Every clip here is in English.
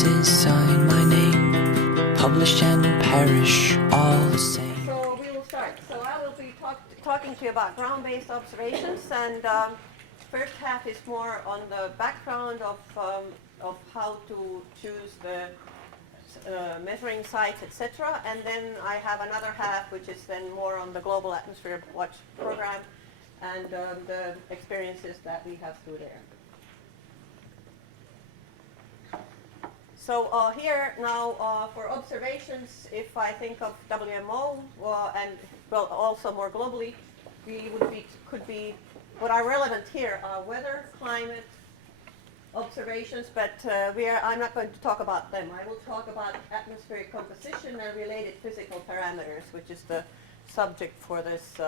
faces sign my name, publish and perish all the same. So we will start. So I will be talking to you about ground-based observations, and first half is more on the background of how to choose the measuring sites, etc. And then I have another half, which is then more on the Global Atmosphere Watch program and the experiences that we have through there. So here now for observations, if I think of WMO and well also more globally, could be what are relevant here are weather, climate, observations, but I'm not going to talk about them. I will talk about atmospheric composition and related physical parameters, which is the subject for this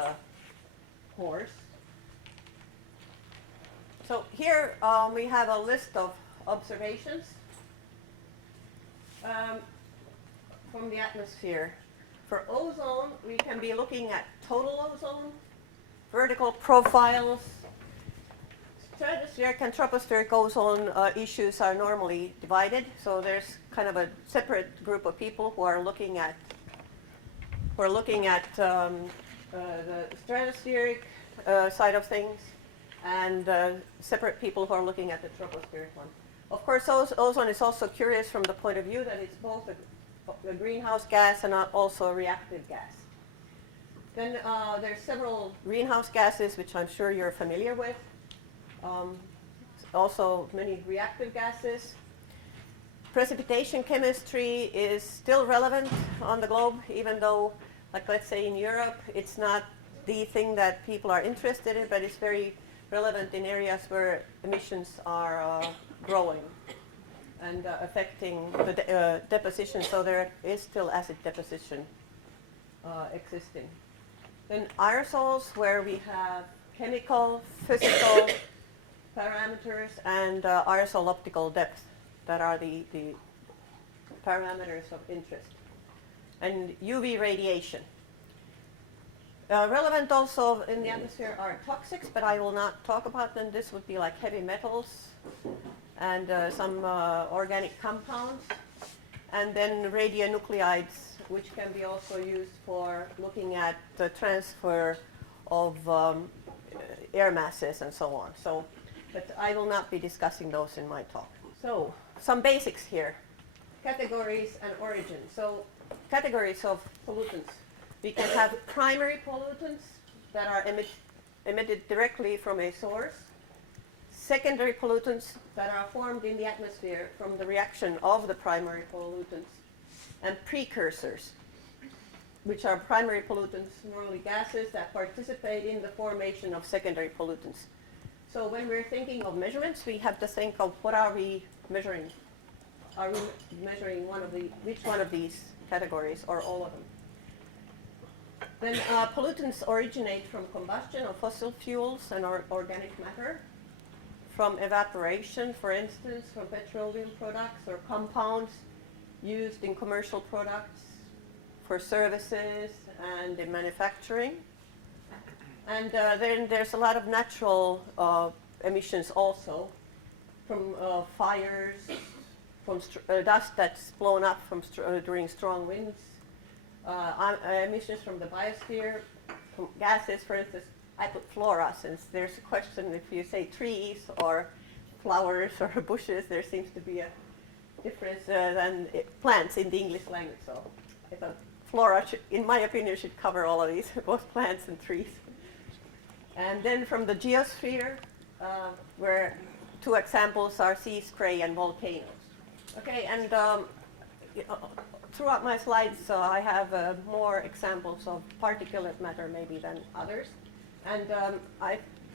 course. So here we have a list of observations from the atmosphere. For ozone, we can be looking at total ozone, vertical profiles. Stratospheric and tropospheric ozone issues are normally divided, so there's kind of a separate group of people who are looking at the stratospheric side of things, and separate people who are looking at the tropospheric one. Of course, ozone is also curious from the point of view that it's both a greenhouse gas and also a reactive gas. Then there's several greenhouse gases, which I'm sure you're familiar with. Also many reactive gases. Precipitation chemistry is still relevant on the globe, even though, like let's say in Europe, it's not the thing that people are interested in, but it's very relevant in areas where emissions are growing and affecting the deposition, so there is still acid deposition existing. Then aerosols, where we have chemical, physical parameters and aerosol optical depth that are the parameters of interest. And UV radiation. Relevant also in the atmosphere are toxics, but I will not talk about them. This would be like heavy metals and some organic compounds. And then radionuclides, which can be also used for looking at the transfer of air masses and so on. So, but I will not be discussing those in my talk. So, some basics here. Categories and origin. So, categories of pollutants. We can have primary pollutants that are emitted directly from a source. Secondary pollutants that are formed in the atmosphere from the reaction of the primary pollutants. And precursors, which are primary pollutants, normally gases that participate in the formation of secondary pollutants. So when we're thinking of measurements, we have to think of what are we measuring? Are we measuring which one of these categories or all of them? Then pollutants originate from combustion of fossil fuels and organic matter, from evaporation, for instance, from petroleum products or compounds used in commercial products, for services and in manufacturing. And then there's a lot of natural emissions also, from fires, from dust that's blown up from during strong winds, emissions from the biosphere, from gases, for instance. I put flora, since there's a question if you say trees or flowers or bushes, there seems to be a difference than plants in the English language. So I thought flora, in my opinion, should cover all of these, both plants and trees. And then from the geosphere, where two examples are sea spray and volcanoes. Okay, and throughout my slides, I have more examples of particulate matter maybe than others. And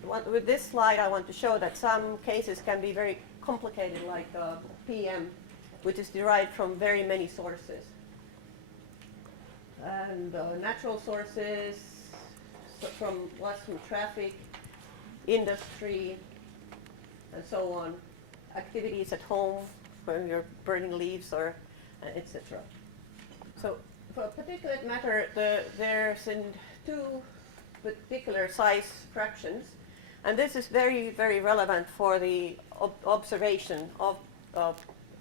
with this slide, I want to show that some cases can be very complicated, like PM, which is derived from very many sources. And natural sources, from traffic, industry, and so on. Activities at home, when you're burning leaves, or etc. So for particulate matter, there's in two particular size fractions, and this is very, very relevant for the observation of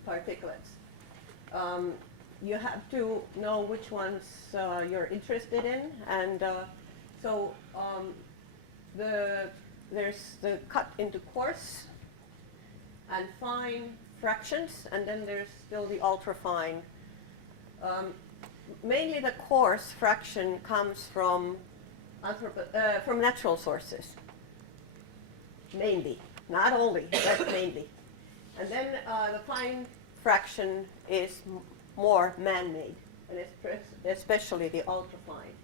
particulates. you have to know which ones you're interested in, and there's the cut into coarse and fine fractions, and then there's still the ultrafine. Mainly the coarse fraction comes from natural sources. Mainly, not only, but mainly. And then the fine fraction is more man-made, and especially the ultrafine.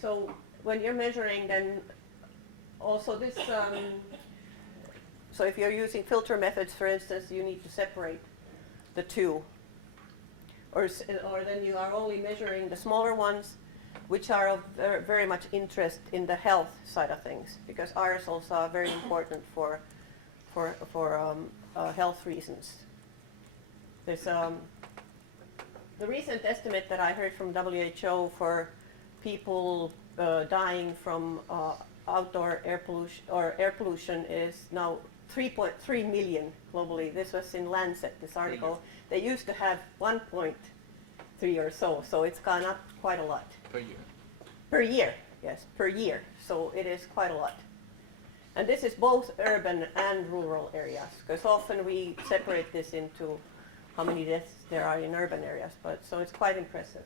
So when you're measuring, then also this, so if you're using filter methods, for instance, you need to separate the two. Or then you are only measuring the smaller ones, which are of very much interest in the health side of things, because aerosols are very important for health reasons. There's the recent estimate that I heard from WHO for people dying from outdoor air pollution is now 3.3 million globally. This was in Lancet, this article. They used to have 1.3 or so it's gone up quite a lot. Per year? Per year, yes, per year. So it is quite a lot. And this is both urban and rural areas, because often we separate this into how many deaths there are in urban areas, but so it's quite impressive.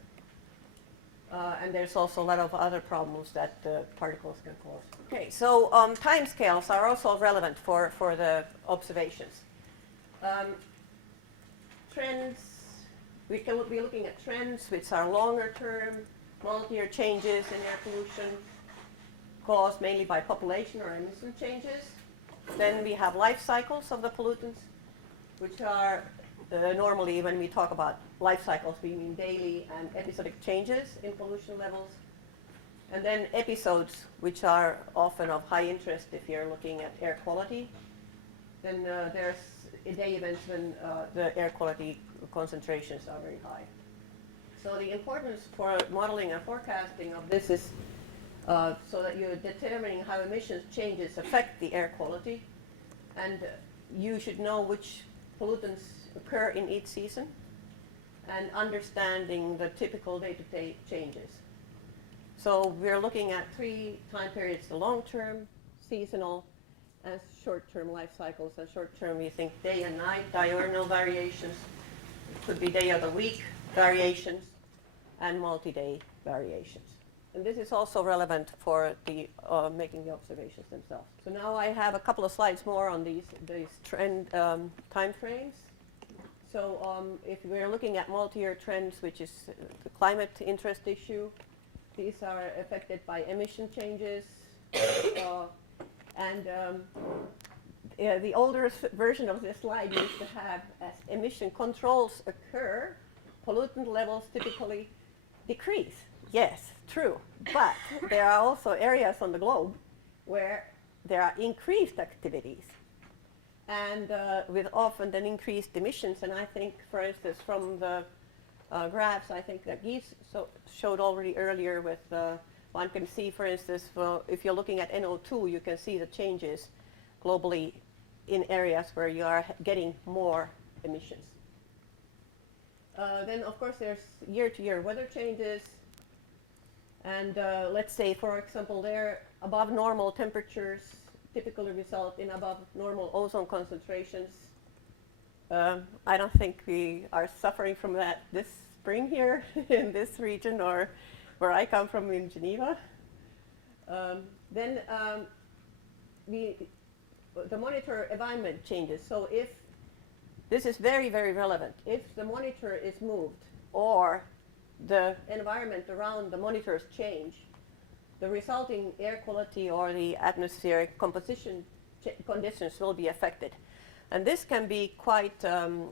And there's also a lot of other problems that particles can cause. Okay, so timescales are also relevant for the observations. Trends, we can be looking at trends which are longer term, multi-year changes in air pollution caused mainly by population or emission changes. Then we have life cycles of the pollutants, which are normally when we talk about life cycles, we mean daily and episodic changes in pollution levels. And then episodes, which are often of high interest if you're looking at air quality. Then there's day events when the air quality concentrations are very high. So the importance for modeling and forecasting of this is so that you're determining how emissions changes affect the air quality, and you should know which pollutants occur in each season, and understanding the typical day-to-day changes. So we're looking at 3 time periods: the long-term, seasonal, and short-term life cycles. And short-term, we think day and night, diurnal variations. It could be day of the week variations, and multi-day variations. And this is also relevant for the making the observations themselves. So now I have a couple of slides more on these trend time frames. So if we're looking at multi-year trends, which is the climate interest issue, these are affected by emission changes. The older version of this slide used to have, as emission controls occur, pollutant levels typically decrease. Yes, true. But there are also areas on the globe where there are increased activities, and with often then increased emissions. And I think, for instance, from the graphs, I think that Guy showed already earlier with, one can see, for instance, well, if you're looking at NO2, you can see the changes globally in areas where you are getting more emissions. Then, of course, there's year-to-year weather changes. And let's say, for example, there above normal temperatures typically result in above normal ozone concentrations. I don't think we are suffering from that this spring here in this region, or where I come from in Geneva. Then the monitor environment changes. So if this is very, very relevant, if the monitor is moved or the environment around the monitors change, the resulting air quality or the atmospheric composition conditions will be affected. And this can be quite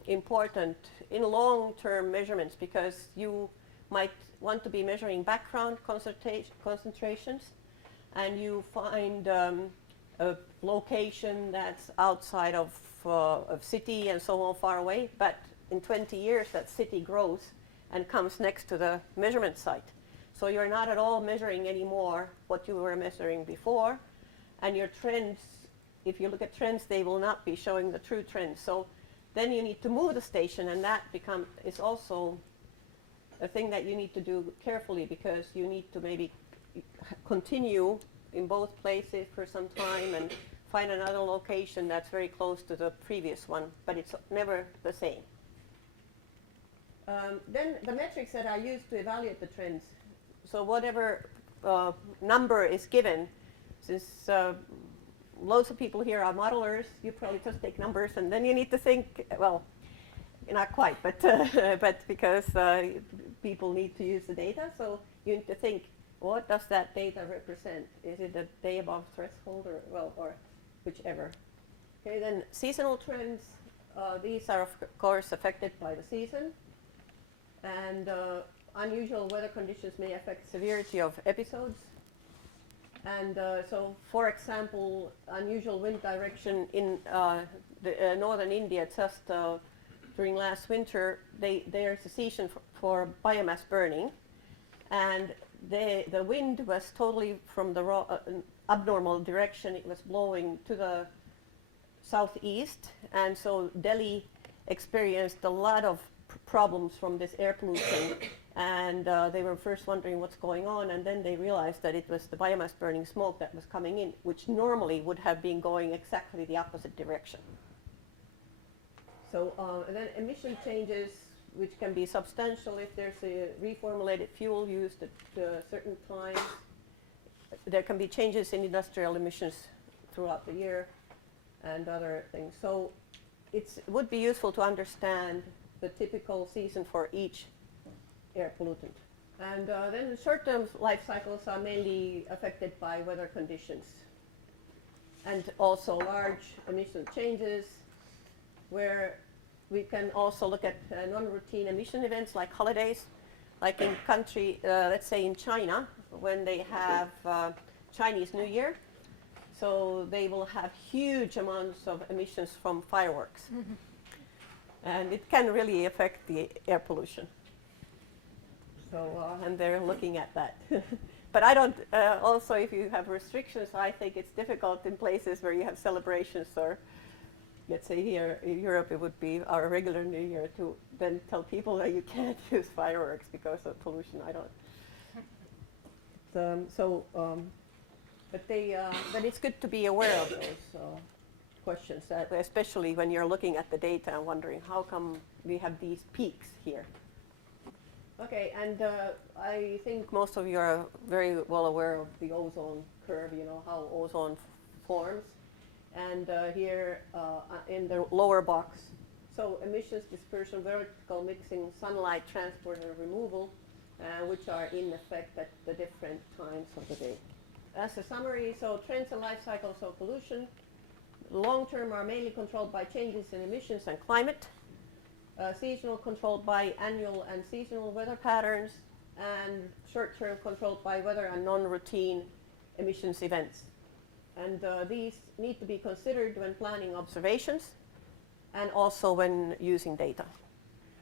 important in long-term measurements, because you might want to be measuring background concentrations, and you find a location that's outside of city and so on, far away, but in 20 years that city grows and comes next to the measurement site. So you're not at all measuring anymore what you were measuring before, and your trends, if you look at trends, they will not be showing the true trends. So then you need to move the station, and that is also a thing that you need to do carefully, because you need to maybe continue in both places for some time and find another location that's very close to the previous one, but it's never the same. Then the metrics that are used to evaluate the trends. So whatever number is given, since loads of people here are modelers, you probably just take numbers, and then you need to think, well, not quite, but but because people need to use the data, so you need to think, what does that data represent? Is it a day above threshold, or whichever? Okay, then seasonal trends. These are of course affected by the season, and unusual weather conditions may affect severity of episodes. And so, for example, unusual wind direction in northern India just during last winter, there's a season for biomass burning, and the wind was totally from the abnormal direction. It was blowing to the southeast, and so Delhi experienced a lot of problems from this air pollution, and they were first wondering what's going on, and then they realized that it was the biomass burning smoke that was coming in, which normally would have been going exactly the opposite direction. So and then emission changes, which can be substantial if there's a reformulated fuel used at certain times. There can be changes in industrial emissions throughout the year and other things. So it would be useful to understand the typical season for each air pollutant. And then short-term life cycles are mainly affected by weather conditions, and also large emission changes, where we can also look at non-routine emission events like holidays, like in country, let's say in China, when they have Chinese New Year. So they will have huge amounts of emissions from fireworks. And it can really affect the air pollution. So, and they're looking at that. But I don't, also if you have restrictions, I think it's difficult in places where you have celebrations, or let's say here in Europe it would be our regular New Year, to then tell people that you can't use fireworks because of pollution. I don't. But it's good to be aware of those questions, especially when you're looking at the data and wondering how come we have these peaks here. Okay, and I think most of you are very well aware of the ozone curve, you know, how ozone forms. And here in the lower box, so emissions, dispersion, vertical mixing, sunlight transport and removal, which are in effect at the different times of the day. As a summary, so trends and life cycles of pollution. Long-term are mainly controlled by changes in emissions and climate. Seasonal controlled by annual and seasonal weather patterns, and short-term controlled by weather and non-routine emissions events. And these need to be considered when planning observations and also when using data.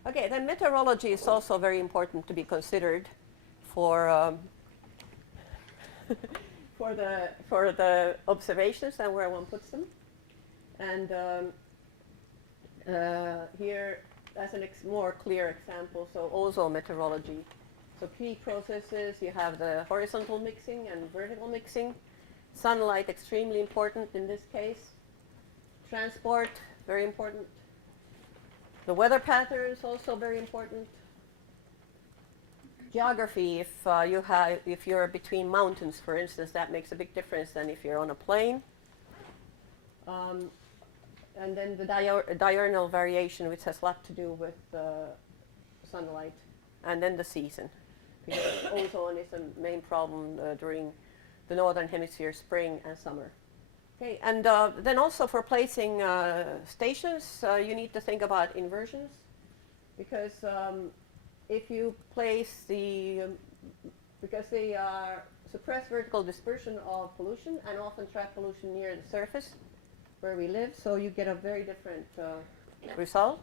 Okay, then meteorology is also very important to be considered for for the observations and where one puts them. And here, as a more clear example, so ozone meteorology. So key processes, you have the horizontal mixing and vertical mixing. Sunlight, extremely important in this case. Transport, very important. The weather patterns, also very important. Geography, if you're between mountains, for instance, that makes a big difference than if you're on a plain. And then the diurnal variation, which has a lot to do with sunlight, and then the season, because ozone is a main problem during the northern hemisphere spring and summer. Okay, and then also for placing stations, you need to think about inversions, because if you place because they suppress vertical dispersion of pollution and often trap pollution near the surface where we live, so you get a very different result.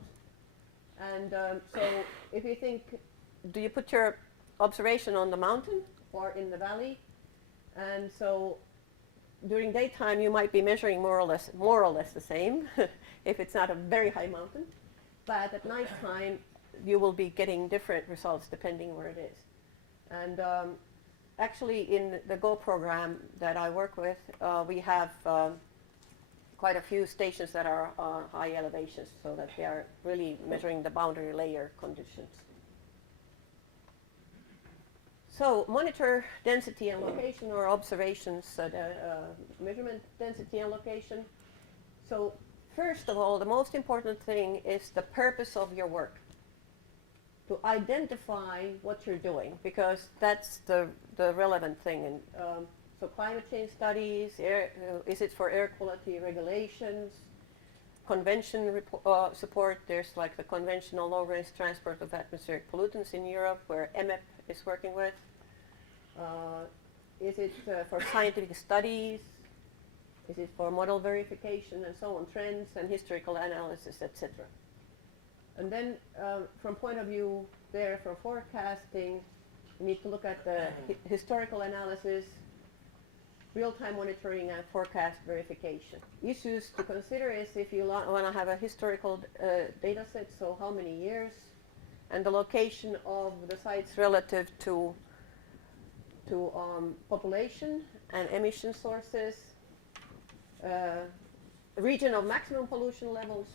And so if you think, do you put your observation on the mountain or in the valley? And so during daytime you might be measuring more or less the same if it's not a very high mountain, but at nighttime you will be getting different results depending where it is. And actually in the GO program that I work with, we have quite a few stations that are high elevations, so that they are really measuring the boundary layer conditions. So monitor density and location, or observations, measurement density and location. So first of all, the most important thing is the purpose of your work. To identify what you're doing, because that's the relevant thing. And so climate change studies, is it for air quality regulations, convention support? There's like the conventional low-risk transport of atmospheric pollutants in Europe, where MEP is working with. Is it for scientific studies? Is it for model verification and so on, trends and historical analysis, etc. And then from point of view there for forecasting, you need to look at the historical analysis, real-time monitoring and forecast verification. Issues to consider is if you want to have a historical data set, so how many years, and the location of the sites relative to population and emission sources, region of maximum pollution levels.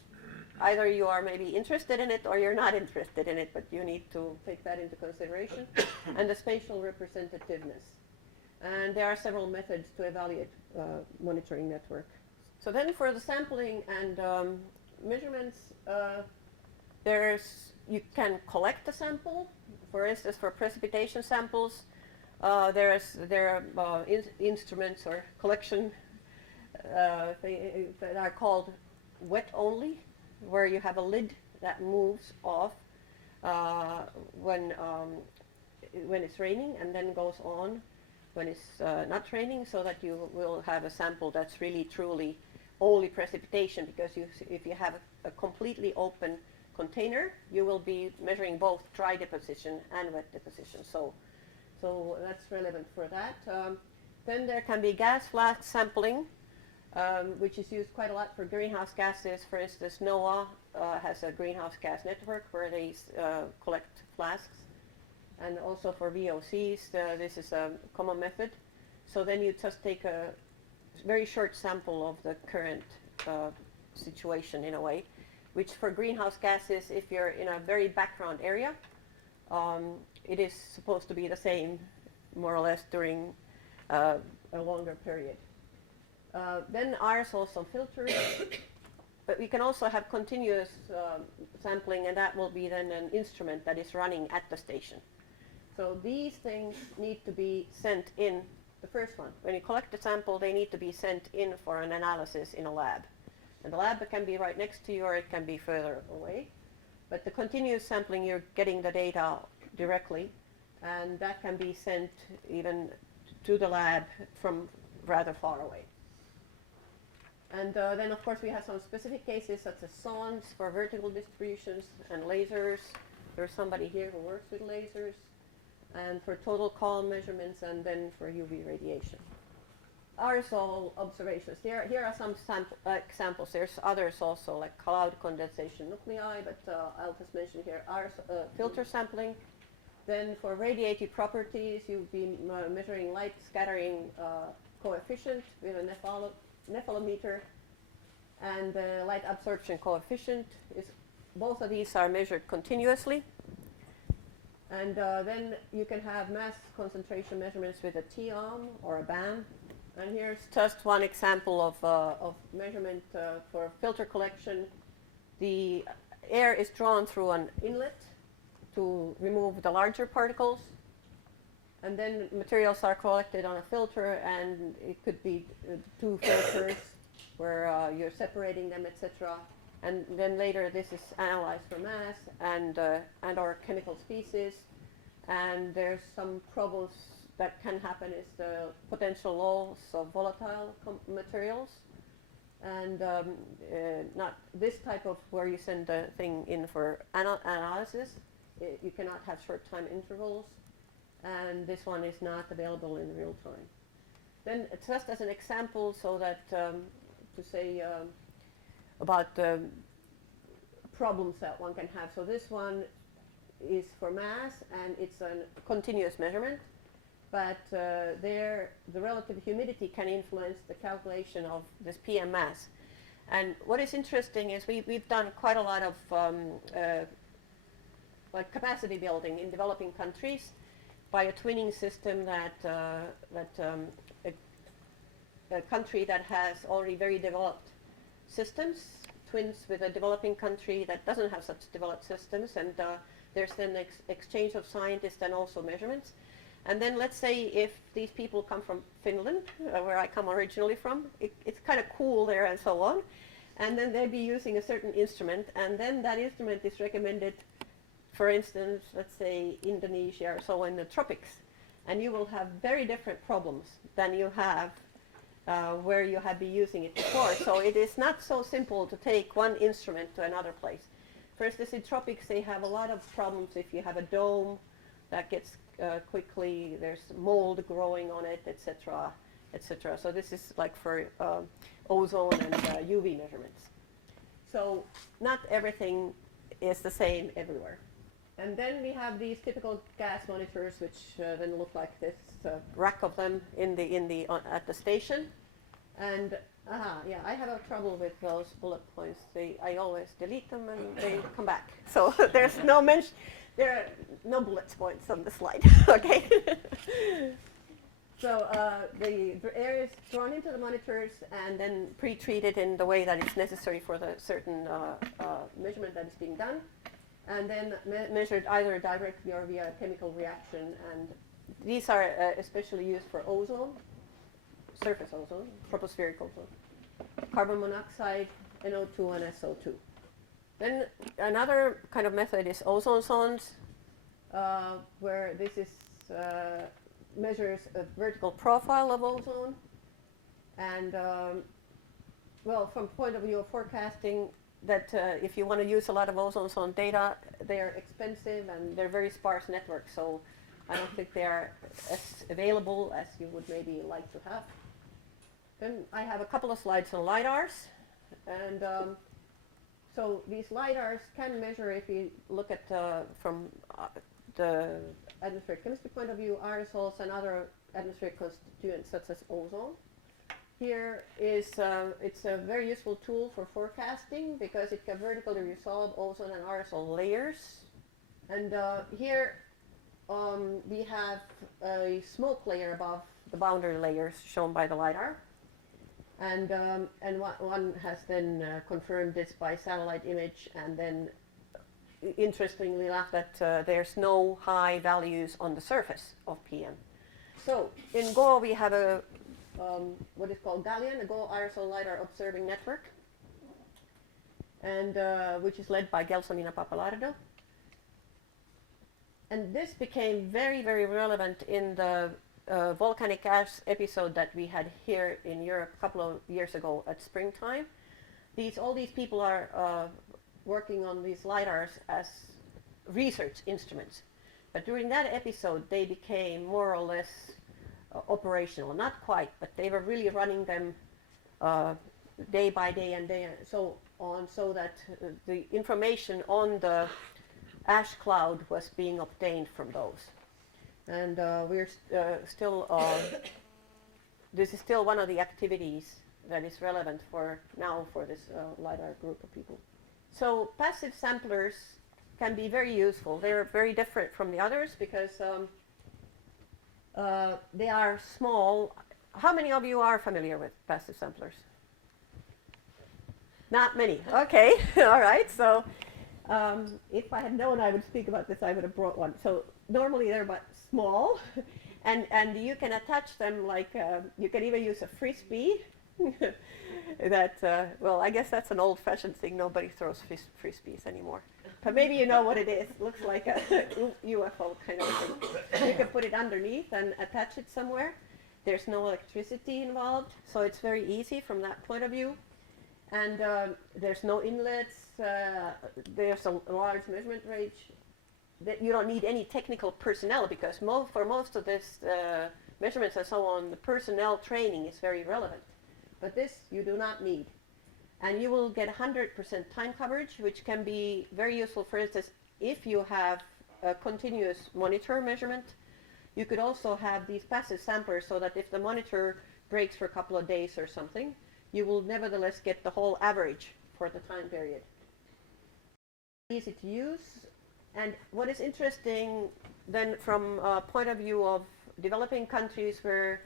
Either you are maybe interested in it or you're not interested in it, but you need to take that into consideration. And the spatial representativeness. And there are several methods to evaluate monitoring network. So then for the sampling and measurements, you can collect the sample. For instance, for precipitation samples, there are instruments or collection that are called wet only, where you have a lid that moves off when it's raining and then goes on when it's not raining, so that you will have a sample that's really truly only precipitation, because if you have a completely open container, you will be measuring both dry deposition and wet deposition. So that's relevant for that. Then there can be gas flask sampling, which is used quite a lot for greenhouse gases. For instance, NOAA has a greenhouse gas network where they collect flasks. And also for VOCs, this is a common method. So then you just take a very short sample of the current situation in a way, which for greenhouse gases, if you're in a very background area, it is supposed to be the same, more or less, during a longer period. Then aerosols and filters, but we can also have continuous sampling, and that will be then an instrument that is running at the station. So these things need to be sent in, the first one. When you collect the sample, they need to be sent in for an analysis in a lab. And the lab can be right next to you, or it can be further away. But the continuous sampling, you're getting the data directly, and that can be sent even to the lab from rather far away. And then, of course, we have some specific cases such as SONs for vertical distributions and lasers. There's somebody here who works with lasers. And for total column measurements, and then for UV radiation. Aerosol observations. Here are some examples. There's others also, like cloud condensation nuclei, but I'll just mention here filter sampling. Then for radiative properties, you'll be measuring light scattering coefficient with a nephelometer, and light absorption coefficient. Both of these are measured continuously. And then you can have mass concentration measurements with a TOM or a BAM. And here's just one example of measurement for filter collection. The air is drawn through an inlet to remove the larger particles. And then materials are collected on a filter, and it could be two filters where you're separating them, etc. And then later this is analyzed for mass and or chemical species. And there's some troubles that can happen is the potential loss of volatile materials. And not this type of where you send the thing in for analysis. You cannot have short time intervals. And this one is not available in real time. then just as an example, so that to say about the problems that one can have. So this one is for mass, and it's a continuous measurement. But there, the relative humidity can influence the calculation of this PM mass. And what is interesting is we've done quite a lot of like capacity building in developing countries by a twinning system that a country that has already very developed systems twins with a developing country that doesn't have such developed systems, and there's then exchange of scientists and also measurements. And then let's say if these people come from Finland, where I come originally from, it's kind of cool there and so on. And then they'd be using a certain instrument, and then that instrument is recommended, for instance, let's say Indonesia or so in the tropics. And you will have very different problems than you have where you have been using it before. So it is not so simple to take one instrument to another place. For instance, in tropics, they have a lot of problems if you have a dome that gets quickly, there's mold growing on it, etc., etc. So this is like for ozone and UV measurements. So not everything is the same everywhere. And then we have these typical gas monitors, which then look like this rack of them at the station. And yeah, I have a trouble with those bullet points. I always delete them and they come back. So there's no mention. There are no bullet points on the slide. Okay. So the air is thrown into the monitors and then pre-treated in the way that it's necessary for the certain measurement that is being done, and then measured either directly or via chemical reaction. And these are especially used for ozone, surface ozone, tropospheric ozone, carbon monoxide, NO2, and SO2. Then another kind of method is ozone sondes, where this is measures a vertical profile of ozone. And well, from point of view of forecasting, that if you want to use a lot of ozone sonde data, they're expensive and they're very sparse networks. So I don't think they are as available as you would maybe like to have. Then I have a couple of slides on LiDARs. And so these LiDARs can measure, if you look at from the atmospheric chemistry point of view, aerosols and other atmospheric constituents such as ozone. Here is it's a very useful tool for forecasting because it can vertically resolve ozone and aerosol layers. And here we have a smoke layer above the boundary layers shown by the LiDAR. And one has then confirmed this by satellite image, and then interestingly enough that there's no high values on the surface of PM. So in GO we have a what is called Gallian, a GO aerosol LiDAR observing network, and which is led by Gelsomina Papalardo. And this became very, very relevant in the volcanic ash episode that we had here in Europe a couple of years ago at springtime. All these people are working on these LiDARs as research instruments. But during that episode, they became more or less operational. Not quite, but they were really running them day by day and day and so on, so that the information on the ash cloud was being obtained from those. And we're still, this is still one of the activities that is relevant for now for this LiDAR group of people. So passive samplers can be very useful. They're very different from the others because they are small. How many of you are familiar with passive samplers? Not many. Okay, all right. So if I had known I would speak about this, I would have brought one. So normally they're about small, and you can attach them like you can even use a frisbee. That well, I guess that's an old-fashioned thing. Nobody throws frisbees anymore. But maybe you know what it is. It looks like a UFO kind of thing. You can put it underneath and attach it somewhere. There's no electricity involved, so it's very easy from that point of view. And there's no inlets. There's a large measurement range. That you don't need any technical personnel because for most of this measurements and so on, the personnel training is very relevant. But this you do not need. And you will get 100% time coverage, which can be very useful, for instance, if you have a continuous monitor measurement. You could also have these passive samplers so that if the monitor breaks for a couple of days or something, you will nevertheless get the whole average for the time period. Easy to use. And what is interesting then from a point of view of developing countries where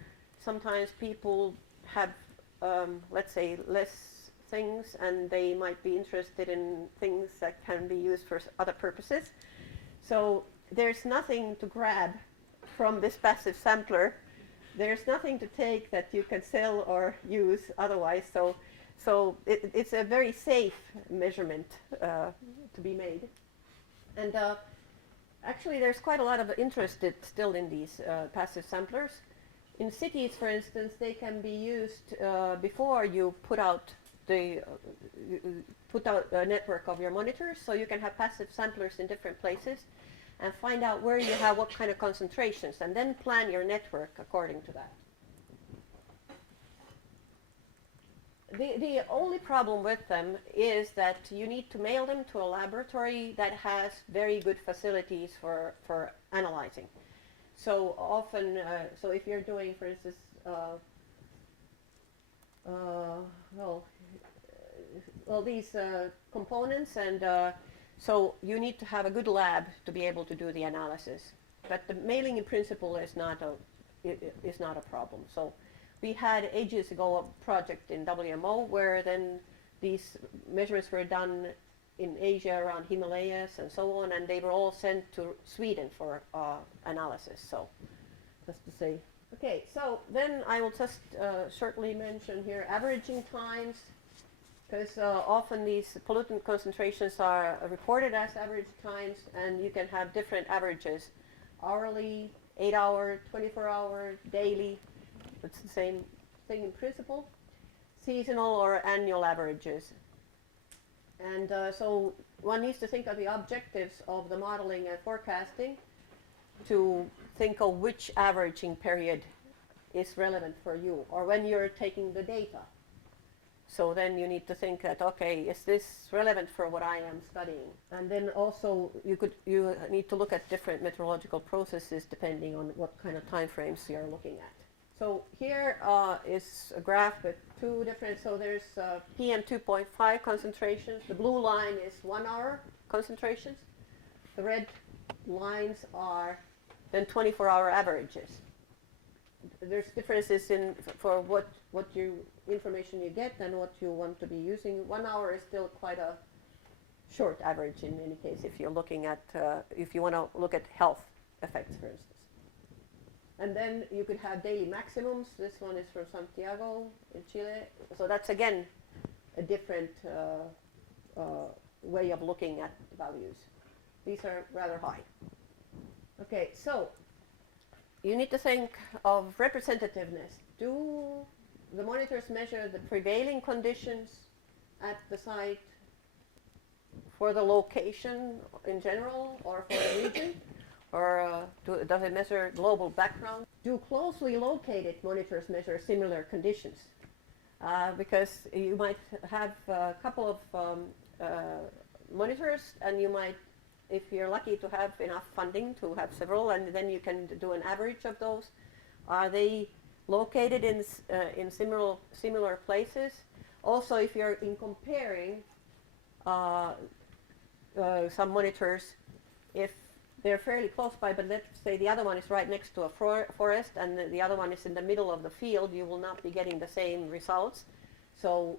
sometimes people have, let's say, less things and they might be interested in things that can be used for other purposes. So there's nothing to grab from this passive sampler. There's nothing to take that you can sell or use otherwise. So it's a very safe measurement to be made. And actually there's quite a lot of interest still in these passive samplers. In cities, for instance, they can be used before you put out a network of your monitors. So you can have passive samplers in different places and find out where you have what kind of concentrations, and then plan your network according to that. The only problem with them is that you need to mail them to a laboratory that has very good facilities for analyzing. So often, so if you're doing, for instance, these components, and so you need to have a good lab to be able to do the analysis. But the mailing in principle is not a problem. So we had ages ago a project in WMO where then these measurements were done in Asia around Himalayas and so on, and they were all sent to Sweden for analysis. So just to say. Okay, so then I will just shortly mention here averaging times, because often these pollutant concentrations are reported as average times, and you can have different averages: hourly, 8-hour, 24-hour, daily. It's the same thing in principle. Seasonal or annual averages. And so one needs to think of the objectives of the modeling and forecasting to think of which averaging period is relevant for you, or when you're taking the data. So then you need to think that, okay, is this relevant for what I am studying? And then also you need to look at different meteorological processes depending on what kind of time frames you're looking at. So here is a graph with two different, so there's PM 2.5 concentrations. The blue line is 1 hour concentrations. The red lines are then 24-hour averages. There's differences for what information you get and what you want to be using. 1 hour is still quite a short average in any case if you're looking at, if you want to look at health effects, for instance. And then you could have daily maximums. This one is from Santiago in Chile. So that's again a different way of looking at the values. These are rather high. Okay, so you need to think of representativeness. Do the monitors measure the prevailing conditions at the site for the location in general or for the region? Or does it measure global background? Do closely located monitors measure similar conditions? Because you might have a couple of monitors, and you might, if you're lucky to have enough funding to have several, and then you can do an average of those. Are they located in similar places? Also, if you're comparing some monitors, if they're fairly close by, but let's say the other one is right next to a forest and the other one is in the middle of the field, you will not be getting the same results. So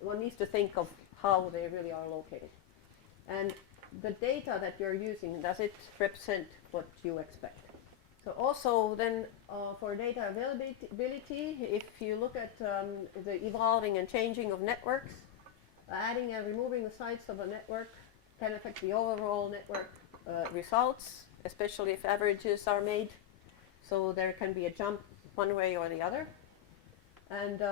one needs to think of how they really are located. And the data that you're using, does it represent what you expect? So also then for data availability, if you look at the evolving and changing of networks, adding and removing the sites of a network can affect the overall network results, especially if averages are made. So there can be a jump one way or the other. And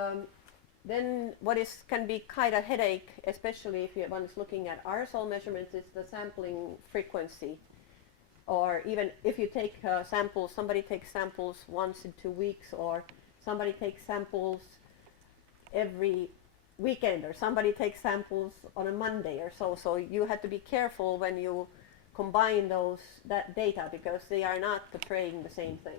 then what can be kind of headache, especially if one is looking at aerosol measurements, is the sampling frequency. or even if you take samples, somebody takes samples once in 2 weeks, or somebody takes samples every weekend, or somebody takes samples on a Monday or so. So you have to be careful when you combine that data, because they are not portraying the same thing.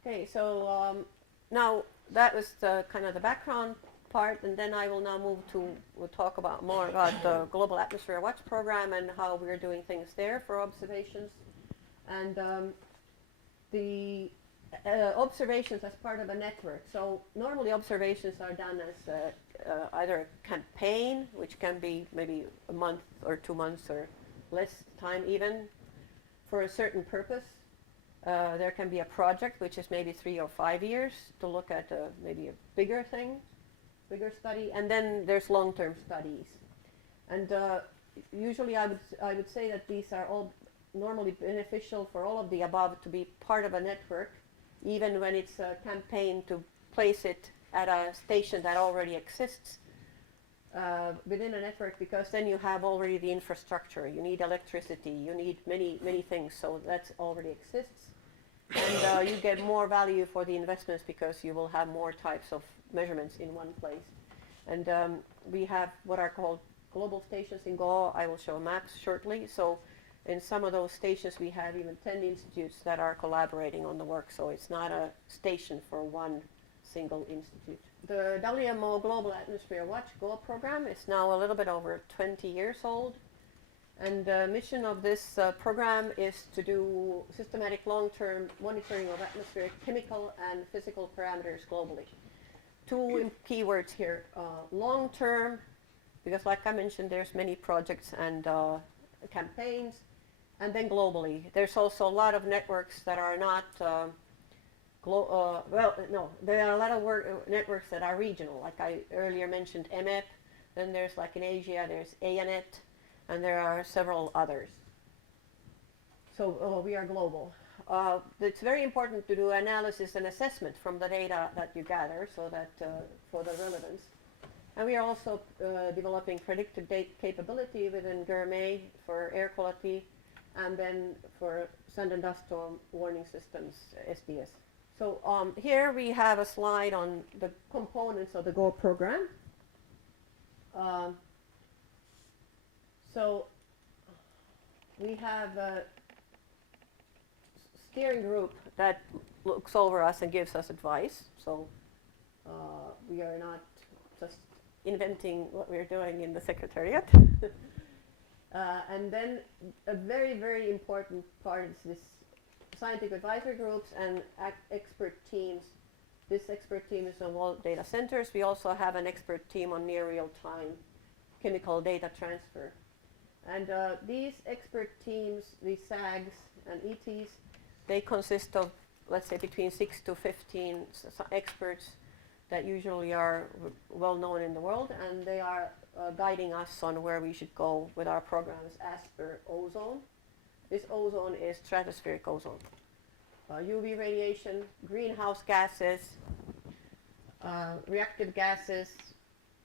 Okay, so now that was the kind of the background part, and then I will now move to we'll talk about more about the Global Atmosphere Watch program and how we're doing things there for observations, and the observations as part of a network. So normally observations are done as either a campaign, which can be maybe a month or 2 months or less time even, for a certain purpose. There can be a project which is maybe 3 or 5 years to look at maybe a bigger thing, bigger study, and then there's long-term studies. And usually I would say that these are all normally beneficial for all of the above to be part of a network, even when it's a campaign to place it at a station that already exists within a network, because then you have already the infrastructure. You need electricity, you need many things, so that already exists. And you get more value for the investments because you will have more types of measurements in one place. And we have what are called global stations in Go. I will show maps shortly. So in some of those stations we have even 10 institutes that are collaborating on the work, so it's not a station for one single institute. The WMO Global Atmosphere Watch GO program is now a little bit over 20 years old, and the mission of this program is to do systematic long-term monitoring of atmospheric chemical and physical parameters globally. Two keywords here, long-term, because like I mentioned, there's many projects and campaigns, and then globally. There's also a lot of networks that are not there are a lot of networks that are regional, like I earlier mentioned MEP, then there's like in Asia, there's ANET, and there are several others. So we are global. It's very important to do analysis and assessment from the data that you gather, so that for the relevance. And we are also developing predictive data capability within GERME for air quality, and then for sand and dust storm warning systems, SDS. So here we have a slide on the components of the GO program. So we have a steering group that looks over us and gives us advice. So we are not just inventing what we're doing in the Secretariat. And then a very important part is this scientific advisory groups and expert teams. This expert team is on all data centers. We also have an expert team on near real-time chemical data transfer. And these expert teams, these SAGs and ETs, they consist of, let's say, between 6 to 15 experts that usually are well known in the world, and they are guiding us on where we should go with our programs as per ozone. This ozone is stratospheric ozone. UV radiation, greenhouse gases, reactive gases,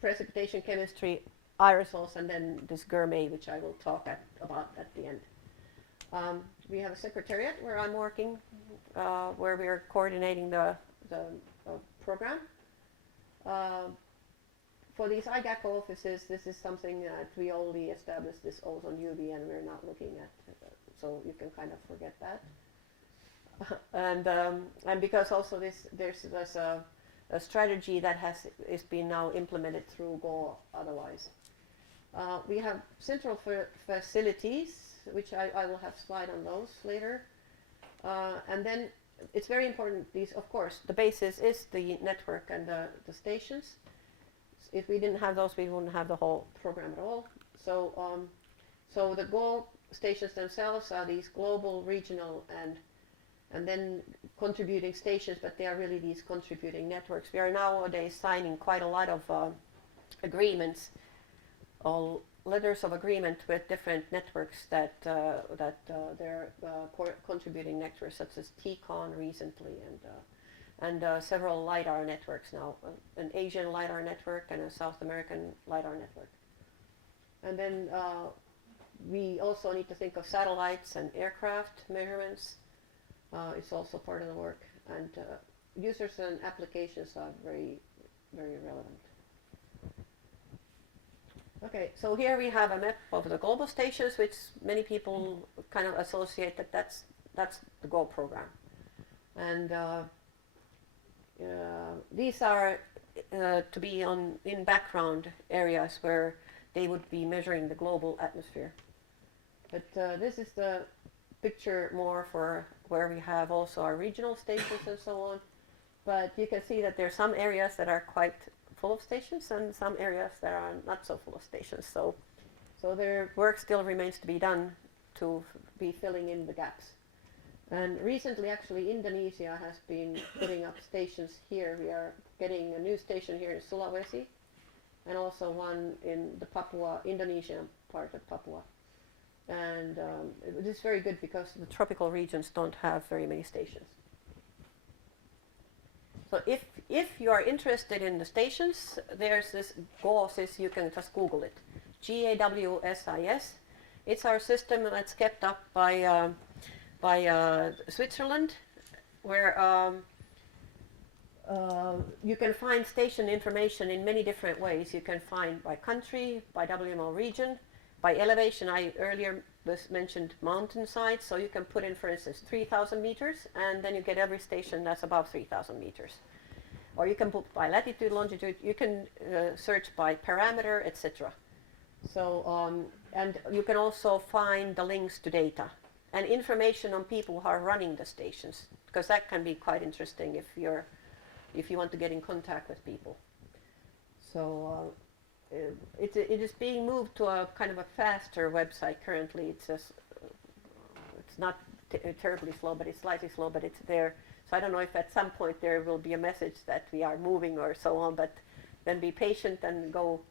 precipitation chemistry, aerosols, and then this GERME, which I will talk about at the end. We have a secretariat where I'm working, where we are coordinating the program. For these IGAC offices, this is something that we only established this ozone UV, and we're not looking at, so you can kind of forget that. And because also there's a strategy that is being now implemented through GO otherwise. We have central facilities, which I will have a slide on those later. And then it's very important, these, of course, the basis is the network and the stations. If we didn't have those, we wouldn't have the whole program at all. So, so the GO stations themselves are these global, regional, and then contributing stations, but they are really these contributing networks. We are nowadays signing quite a lot of agreements, all letters of agreement with different networks that they're contributing networks, such as TCON recently, and several LiDAR networks now, an Asian LiDAR network and a South American LiDAR network. And then we also need to think of satellites and aircraft measurements. It's also part of the work, and users and applications are very, very relevant. Okay, so here we have a map of the global stations, which many people kind of associate that that's the GO program. And these are to be in background areas where they would be measuring the global atmosphere. But this is the picture more for where we have also our regional stations and so on. But you can see that there are some areas that are quite full of stations and some areas that are not so full of stations. So their work still remains to be done to be filling in the gaps. And recently, actually, Indonesia has been putting up stations here. We are getting a new station here in Sulawesi, and also one in the Papua, Indonesian part of Papua. And it is very good because the tropical regions don't have very many stations. So if you are interested in the stations, there's this GAWSIS, you can just Google it, GAWSIS. It's our system that's kept up by Switzerland, where you can find station information in many different ways. You can find by country, by WMO region, by elevation. I earlier mentioned mountainside, so you can put in, for instance, 3,000 meters, and then you get every station that's above 3,000 meters. Or you can put by latitude, longitude. You can search by parameter, etc. So, and you can also find the links to data and information on people who are running the stations, because that can be quite interesting if you want to get in contact with people. So it is being moved to a kind of a faster website currently. It's not terribly slow, but it's slightly slow, but it's there. So I don't know if at some point there will be a message that we are moving or so on, but then be patient and go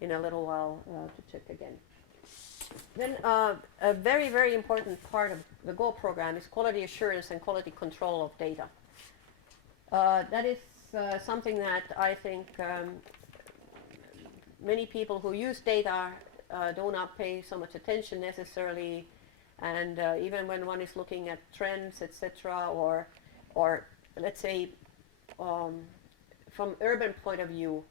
in a little while to check again. Then a very, very important part of the GO program is quality assurance and quality control of data. That is something that I think many people who use data do not pay so much attention necessarily, and even when one is looking at trends, etc., or let's say from urban point of view,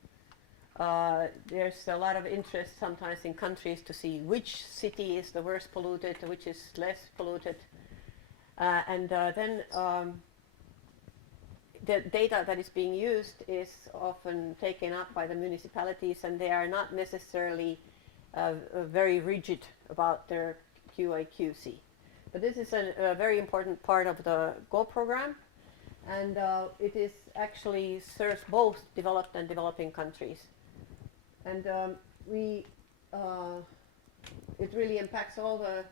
there's a lot of interest sometimes in countries to see which city is the worst polluted, which is less polluted, and then the data that is being used is often taken up by the municipalities, and they are not necessarily very rigid about their QA/QC. But this is a very important part of the GO program, and it is actually serves both developed and developing countries. And it really impacts all the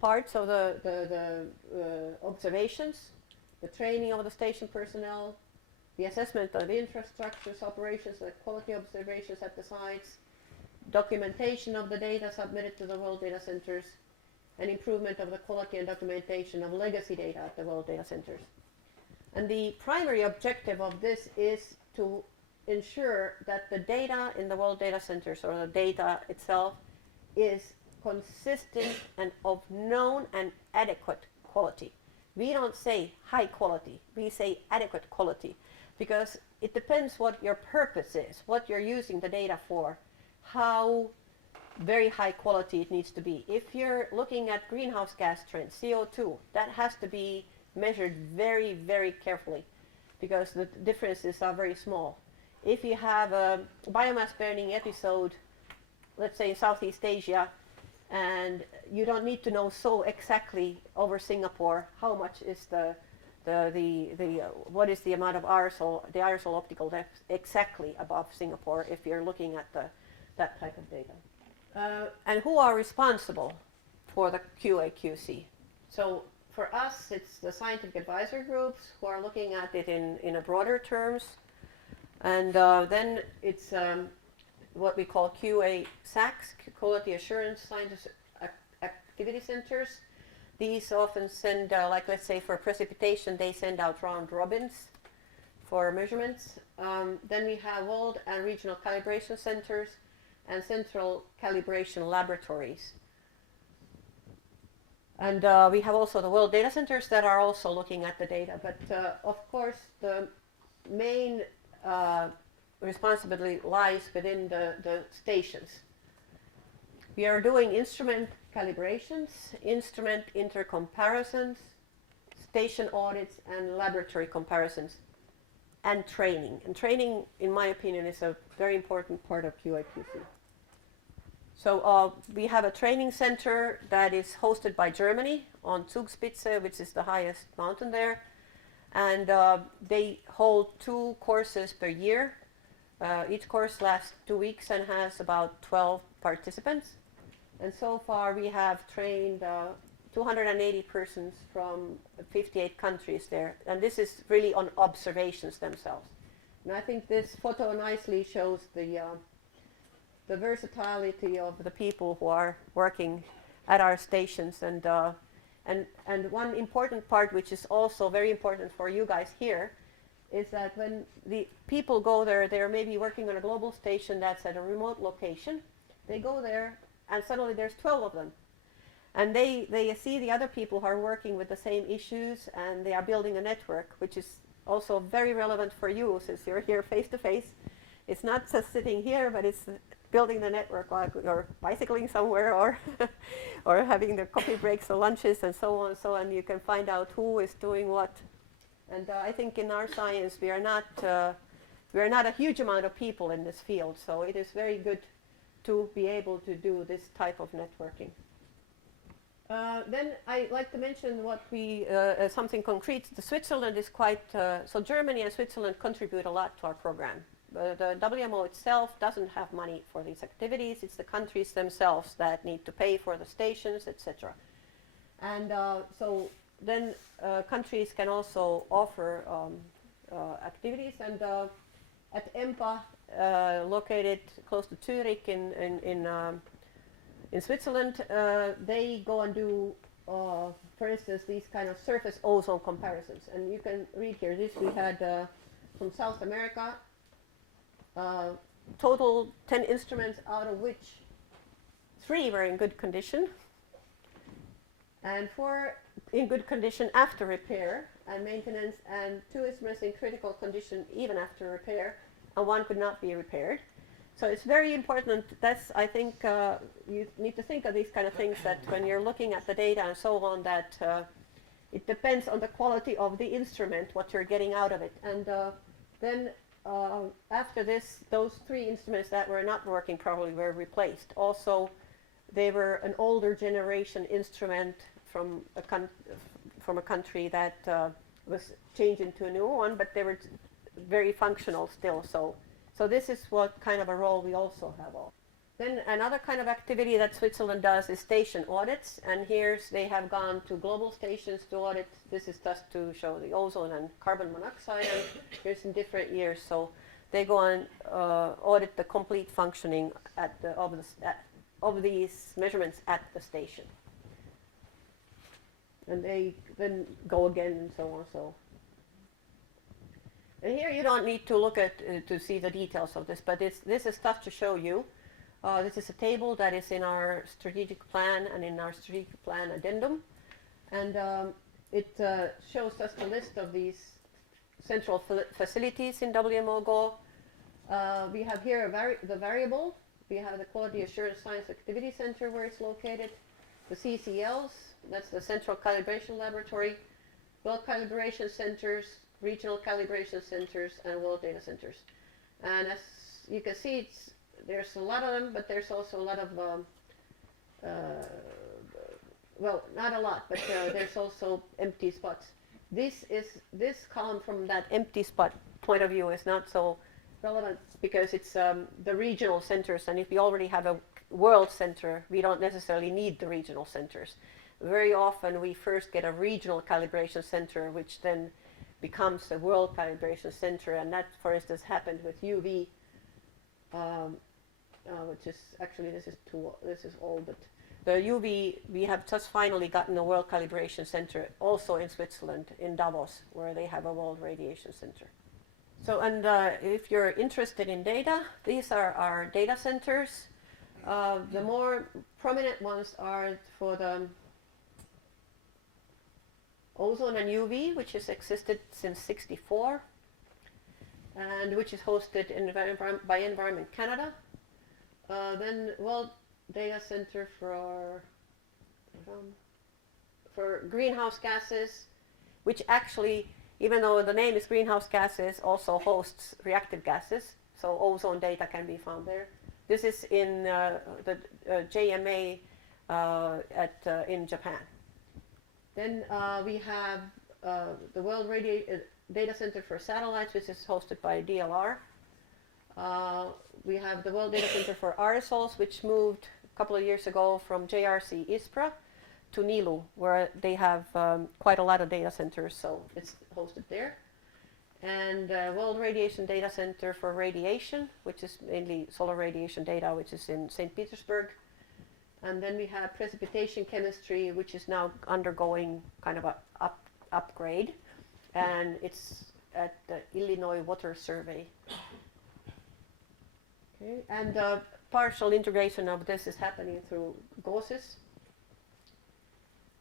parts of the observations, the training of the station personnel, the assessment of the infrastructures, operations, the quality observations at the sites, documentation of the data submitted to the world data centers, and improvement of the quality and documentation of legacy data at the world data centers. And the primary objective of this is to ensure that the data in the world data centers, or the data itself, is consistent and of known and adequate quality. We don't say high quality, we say adequate quality, because it depends what your purpose is, what you're using the data for, how very high quality it needs to be. If you're looking at greenhouse gas trends, CO2, that has to be measured very, very carefully, because the differences are very small. If you have a biomass burning episode, let's say in Southeast Asia, and you don't need to know so exactly over Singapore how much is what is the amount of aerosol, the aerosol optical depth exactly above Singapore if you're looking at that type of data. And who are responsible for the QA/QC? So for us, it's the scientific advisory groups who are looking at it in a broader terms. And then it's what we call QA/SACs, Quality Assurance Scientific Activity Centers. These often send, like let's say for precipitation, they send out round robins for measurements. Then we have world and regional calibration centers and central calibration laboratories. And we have also the world data centers that are also looking at the data. But of course, the main responsibility lies within the stations. We are doing instrument calibrations, instrument intercomparisons, station audits, and laboratory comparisons, and training. And training, in my opinion, is a very important part of QA/QC. So we have a training center that is hosted by Germany on Zugspitze, which is the highest mountain there. And they hold 2 courses per year. Each course lasts 2 weeks and has about 12 participants. And so far we have trained 280 persons from 58 countries there. And this is really on observations themselves. And I think this photo nicely shows the versatility of the people who are working at our stations. And one important part, which is also very important for you guys here, is that when the people go there, they're maybe working on a global station that's at a remote location. They go there and suddenly there's 12 of them. And they see the other people who are working with the same issues, and they are building a network, which is also very relevant for you since you're here face to face. It's not just sitting here, but it's building the network while you're bicycling somewhere or or having the coffee breaks or lunches and so on and so on. You can find out who is doing what. And I think in our science we are not a huge amount of people in this field, so it is very good to be able to do this type of networking. Then I like to mention what we something concrete. The Switzerland is quite so. Germany and Switzerland contribute a lot to our program. The WMO itself doesn't have money for these activities. It's the countries themselves that need to pay for the stations, etc. And so then countries can also offer activities. And at EMPA, located close to Zurich in Switzerland, they go and do, for instance, these kind of surface ozone comparisons. And you can read here, this we had from South America, total 10 instruments, out of which 3 were in good condition, and 4 in good condition after repair and maintenance, and 2 instruments in critical condition even after repair, and 1 could not be repaired. So it's very important. That's, I think, you need to think of these kind of things, that when you're looking at the data and so on, that it depends on the quality of the instrument, what you're getting out of it. And then after this, those 3 instruments that were not working properly were replaced. Also, they were an older generation instrument from a country that was changed into a new one, but they were very functional still. So this is what kind of a role we also have. Then another kind of activity that Switzerland does is station audits, and here they have gone to global stations to audit. This is just to show the ozone and carbon monoxide, and here's in different years. So they go and audit the complete functioning of these measurements at the station. And they then go again and so on. So. And here you don't need to look at to see the details of this, but this is stuff to show you. This is a table that is in our strategic plan and in our strategic plan addendum. And it shows us a list of these central facilities in WMO Go. We have here the variable. We have the Quality Assurance Science Activity Center where it's located. The CCLs, that's the Central Calibration Laboratory. Well calibration centers, regional calibration centers, and world data centers. And as you can see, there's a lot of them, but there's also a lot of, well, not a lot, but there's also empty spots. This column from that empty spot point of view is not so relevant because it's the regional centers, and if we already have a world center, we don't necessarily need the regional centers. Very often we first get a regional calibration center, which then becomes a world calibration center, and that, for instance, happened with UV, which is actually this is old, but the UV, we have just finally gotten a world calibration center also in Switzerland, in Davos, where they have a world radiation center. So, and if you're interested in data, these are our data centers. The more prominent ones are for the ozone and UV, which has existed since '64, and which is hosted by Environment Canada. Then World Data Center for greenhouse gases, which actually, even though the name is greenhouse gases, also hosts reactive gases. So ozone data can be found there. This is in the JMA in Japan. Then we have the World Data Center for Satellites, which is hosted by DLR. We have the World Data Center for Aerosols, which moved a couple of years ago from JRC ISPRA to NILU, where they have quite a lot of data centers, so it's hosted there. And World Radiation Data Center for Radiation, which is mainly solar radiation data, which is in St. Petersburg. And then we have Precipitation Chemistry, which is now undergoing kind of a upgrade, and it's at the Illinois Water Survey. Okay. And partial integration of this is happening through GOSIS.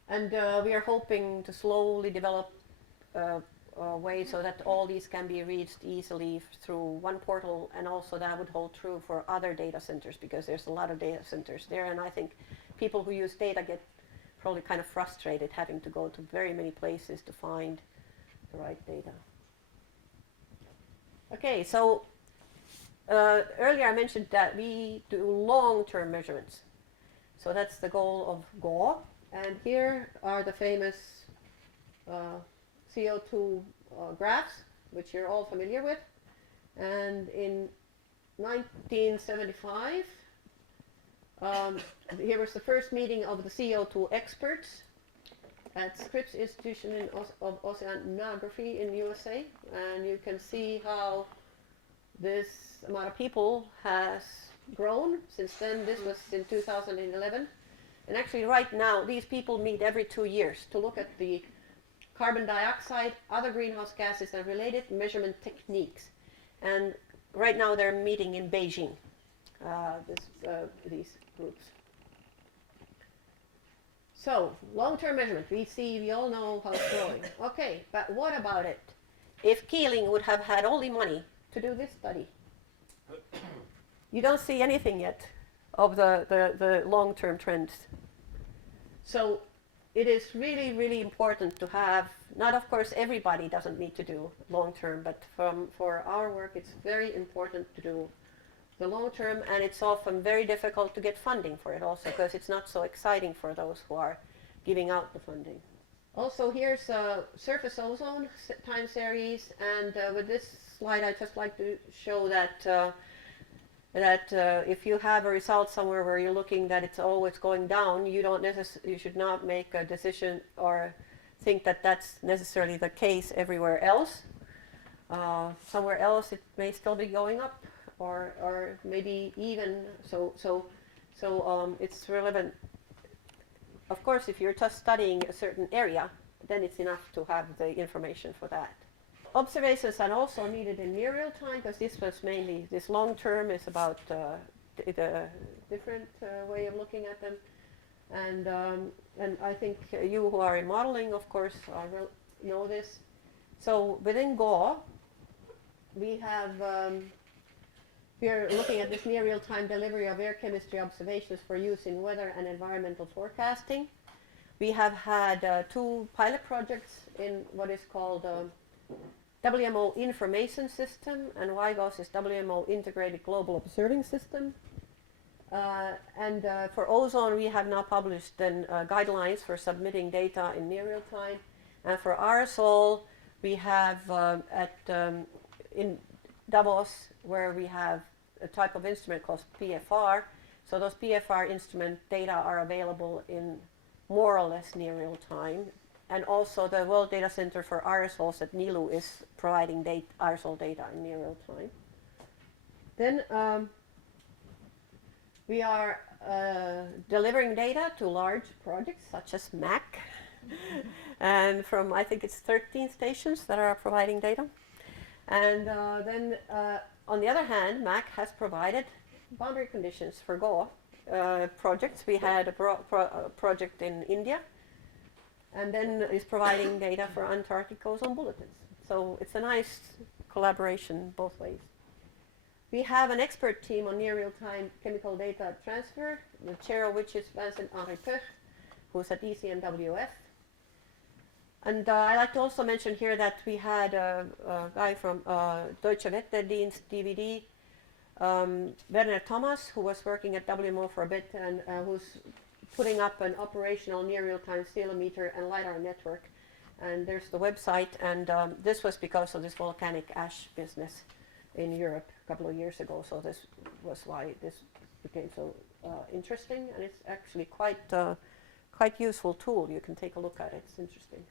And we are hoping to slowly develop a way so that all these can be reached easily through one portal, and also that would hold true for other data centers, because there's a lot of data centers there, and I think people who use data get probably kind of frustrated having to go to very many places to find the right data. Okay, so earlier I mentioned that we do long-term measurements. So that's the goal of GAW. And here are the famous CO2 graphs, which you're all familiar with. And in 1975, here was the first meeting of the CO2 experts at Scripps Institution of Oceanography in USA. And you can see how this amount of people has grown since then. This was in 2011. And actually right now, these people meet every 2 years to look at the carbon dioxide, other greenhouse gases, and related measurement techniques. And right now they're meeting in Beijing, these groups. So, long-term measurement, we all know how it's going. Okay, but what about it? If Keeling would have had all the money to do this study, you don't see anything yet of the long-term trends. So it is really, really important to have, not of course everybody doesn't need to do long-term, but for our work it's very important to do the long-term, and it's often very difficult to get funding for it also, because it's not so exciting for those who are giving out the funding. Also, here's surface ozone time series, and with this slide I'd just like to show that if you have a result somewhere where you're looking that it's always going down, you should not make a decision or think that that's necessarily the case everywhere else. Somewhere else it may still be going up, or maybe even so it's relevant. Of course, if you're just studying a certain area, then it's enough to have the information for that. Observations are also needed in near real time, because this long term is about the different way of looking at them, and I think you who are in modeling, of course, know this. So within GAW, we are looking at this near real time delivery of air chemistry observations for use in weather and environmental forecasting. We have had 2 pilot projects in what is called WMO Information System, and WIGOS is WMO Integrated Global Observing System. And for ozone, we have now published then guidelines for submitting data in near real time. And for aerosol, we have in Davos, where we have a type of instrument called PFR. So those PFR instrument data are available in more or less near real time. And also the World Data Center for Aerosols at NILU is providing aerosol data in near real time. Then we are delivering data to large projects such as MAC, and from, I think it's 13 stations that are providing data. And then on the other hand, MAC has provided boundary conditions for GAW projects. We had a project in India and then is providing data for Antarctic ozone bulletins. So it's a nice collaboration both ways. We have an expert team on near real-time chemical data transfer, the chair of which is Vincent-Henri Pech, who's at ECMWF. And I'd like to also mention here that we had a guy from Deutsche Wetterdienst DVD, Werner Thomas, who was working at WMO for a bit and who's putting up an operational near real-time ceilometer and LiDAR network. And there's the website, and this was because of this volcanic ash business in Europe a couple of years ago. So this was why this became so interesting, and it's actually quite useful tool. You can take a look at it. It's interesting.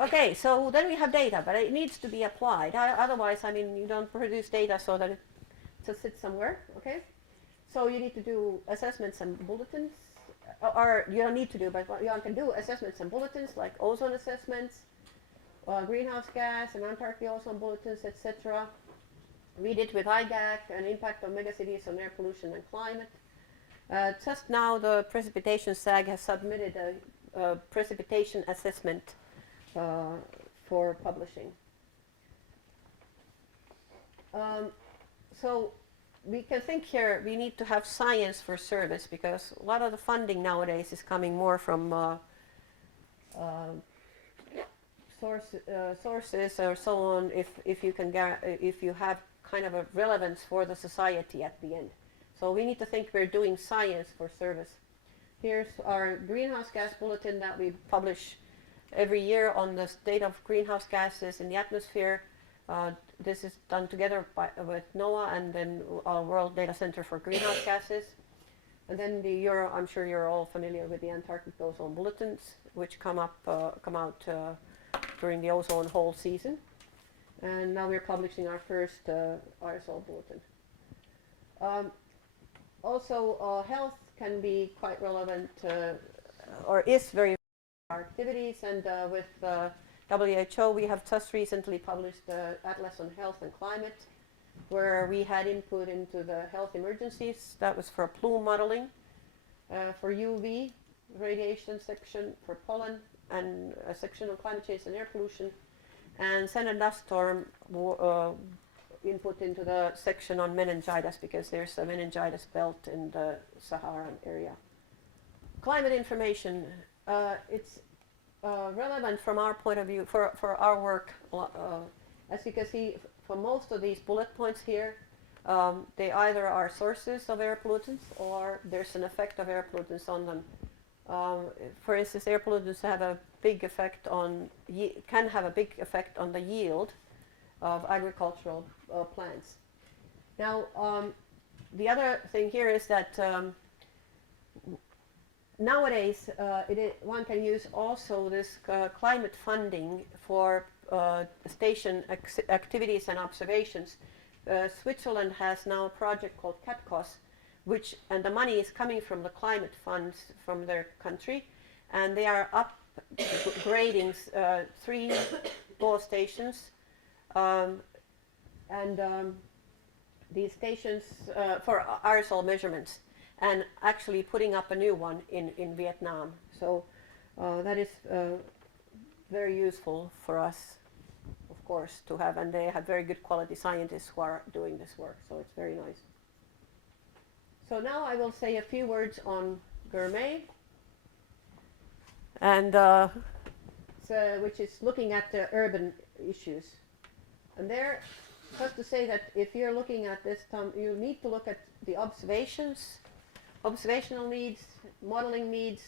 Okay, so then we have data, but it needs to be applied. Otherwise, I mean, you don't produce data so that it just sits somewhere. Okay, so you need to do assessments and bulletins, or you don't need to do, but you can do assessments and bulletins like ozone assessments, greenhouse gas and Antarctic ozone bulletins, etc. We did with IGAC an impact of megacities on air pollution and climate. Just now the Precipitation SAG has submitted a precipitation assessment for publishing. So we can think here we need to have science for service, because a lot of the funding nowadays is coming more from sources or so on, if you have kind of a relevance for the society at the end. So we need to think we're doing science for service. Here's our greenhouse gas bulletin that we publish every year on the state of greenhouse gases in the atmosphere. This is done together with NOAA and then our World Data Center for Greenhouse Gases. And then I'm sure you're all familiar with the Antarctic ozone bulletins, which come out during the ozone hole season. And now we're publishing our first aerosol bulletin. Also, health can be quite relevant, or is very our activities, and with WHO we have just recently published the Atlas on Health and Climate, where we had input into the health emergencies. That was for plume modeling, for UV radiation section, for pollen, and a section on climate change and air pollution, and sand and dust storm input into the section on meningitis, because there's a meningitis belt in the Saharan area. Climate information, it's relevant from our point of view for our work. As you can see, for most of these bullet points here, they either are sources of air pollutants or there's an effect of air pollutants on them. For instance, air pollutants have a big effect on can have a big effect on the yield of agricultural plants. Now, the other thing here is that nowadays one can use also this climate funding for station activities and observations. Switzerland has now a project called CATCOS, and the money is coming from the climate funds from their country, and they are upgrading 3 GAW stations, and these stations for aerosol measurements, and actually putting up a new one in Vietnam. So that is very useful for us, of course, to have, and they have very good quality scientists who are doing this work, so it's very nice. So now I will say a few words on gourmet, and which is looking at the urban issues. And there, just to say that if you're looking at this, you need to look at the observational needs, modeling needs.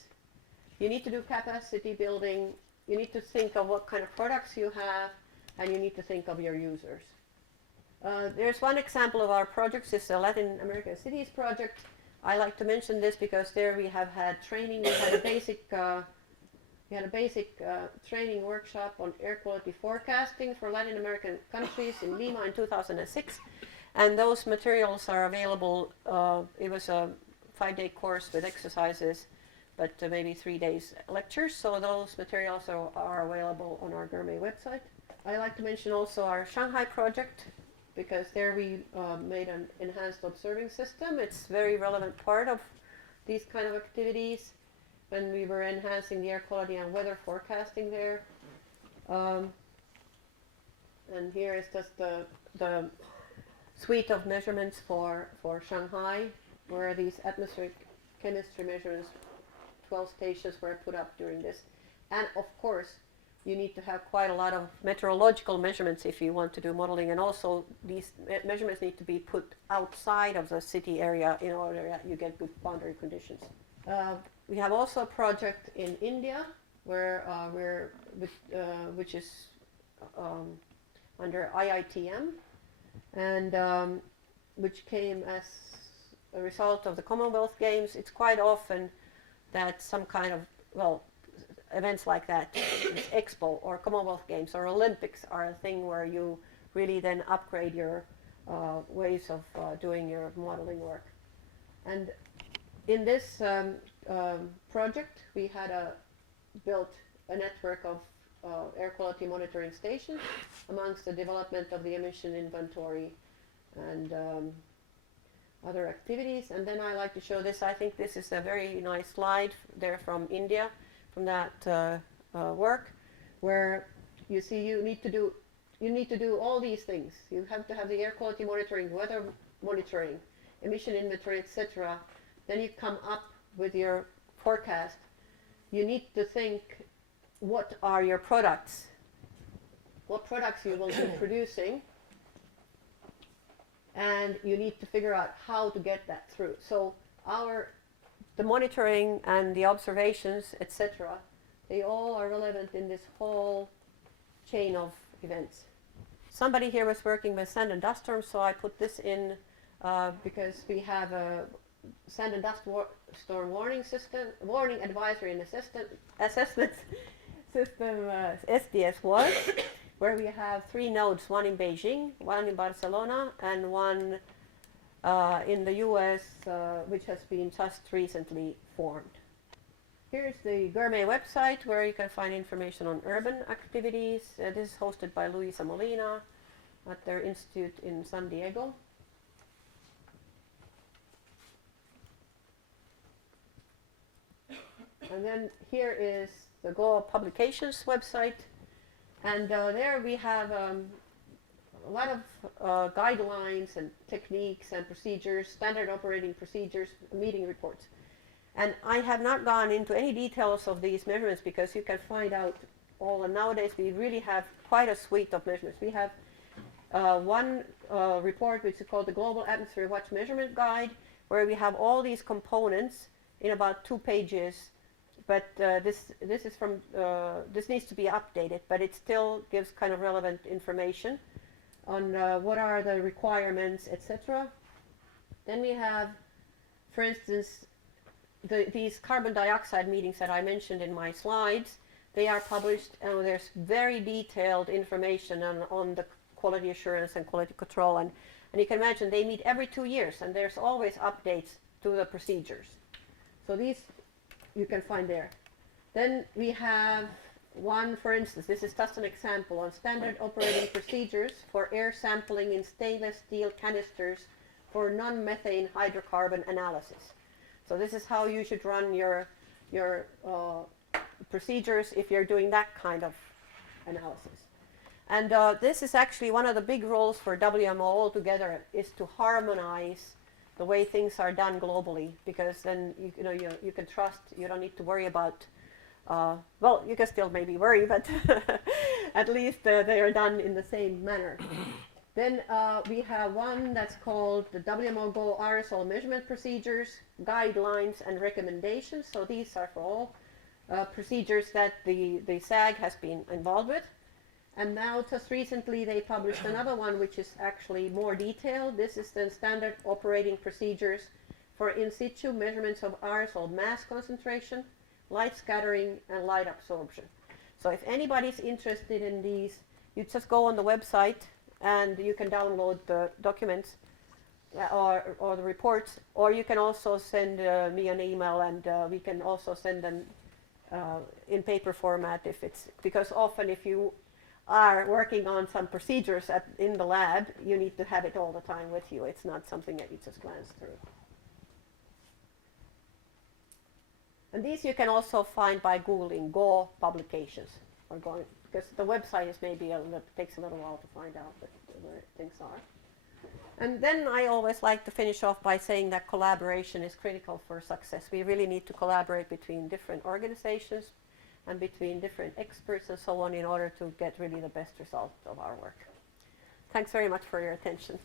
You need to do capacity building. You need to think of what kind of products you have, and you need to think of your users. There's one example of our projects. It's a Latin American cities project. I like to mention this because there we have had training. We had a basic training workshop on air quality forecasting for Latin American countries in Lima in 2006, and those materials are available. It was a 5-day course with exercises, but maybe 3 days lectures. So those materials are available on our gourmet website. I like to mention also our Shanghai Project, because there we made an enhanced observing system. It's a very relevant part of these kind of activities. when we were enhancing the air quality and weather forecasting there. And here is just the suite of measurements for Shanghai, where these atmospheric chemistry measurements, 12 stations were put up during this. And of course, you need to have quite a lot of meteorological measurements if you want to do modeling, and also these measurements need to be put outside of the city area in order that you get good boundary conditions. We have also a project in India where which is under IITM, and which came as a result of the Commonwealth Games. It's quite often that some kind of, well, events like that, Expo or Commonwealth Games or Olympics, are a thing where you really then upgrade your ways of doing your modeling work. And in this project, we had built a network of air quality monitoring stations amongst the development of the emission inventory and other activities. And then I like to show this. I think this is a very nice slide there from India, from that work, where you see you need to do all these things. You have to have the air quality monitoring, weather monitoring, emission inventory, etc. Then you come up with your forecast. You need to think, what are your products? What products you will be producing? And you need to figure out how to get that through. So the monitoring and the observations, etc., they all are relevant in this whole chain of events. Somebody here was working with sand and dust storms, so I put this in because we have a sand and dust storm warning system, warning advisory and assessment system, SDS1, where we have 3 nodes, one in Beijing, one in Barcelona, and one in the US, which has been just recently formed. Here's the Gourmet website, where you can find information on urban activities. This is hosted by Luisa Molina at their institute in San Diego. And then here is the Go Publications website, and there we have a lot of guidelines and techniques and procedures, standard operating procedures, meeting reports. And I have not gone into any details of these measurements because you can find out all, and nowadays we really have quite a suite of measurements. We have one report which is called the Global Atmosphere Watch Measurement Guide, where we have all these components in about 2 pages. But this is from this needs to be updated, but it still gives kind of relevant information on what are the requirements, etc. Then we have, for instance, these carbon dioxide meetings that I mentioned in my slides. They are published, and there's very detailed information on the quality assurance and quality control, and you can imagine they meet every 2 years, and there's always updates to the procedures. So these you can find there. Then we have one, for instance, this is just an example on standard operating procedures for air sampling in stainless steel canisters for non-methane hydrocarbon analysis. So this is how you should run your procedures if you're doing that kind of analysis. And this is actually one of the big roles for WMO altogether, is to harmonize the way things are done globally, because then you can trust, you don't need to worry about, well, you can still maybe worry, but at least they are done in the same manner. Then we have one that's called the WMO Go aerosol measurement procedures, guidelines and recommendations. So these are for all procedures that the SAG has been involved with. And now just recently they published another one which is actually more detailed. This is the standard operating procedures for in-situ measurements of aerosol mass concentration, light scattering and light absorption. So if anybody's interested in these, you just go on the website and you can download the documents or the reports, or you can also send me an email, and we can also send them in paper format if it's, because often if you are working on some procedures in the lab, you need to have it all the time with you. It's not something that you just glance through. And these you can also find by Googling GAW publications, or going, because the website is maybe takes a little while to find out where things are. And then I always like to finish off by saying that collaboration is critical for success. We really need to collaborate between different organizations and between different experts and so on in order to get really the best result of our work. Thanks very much for your attention.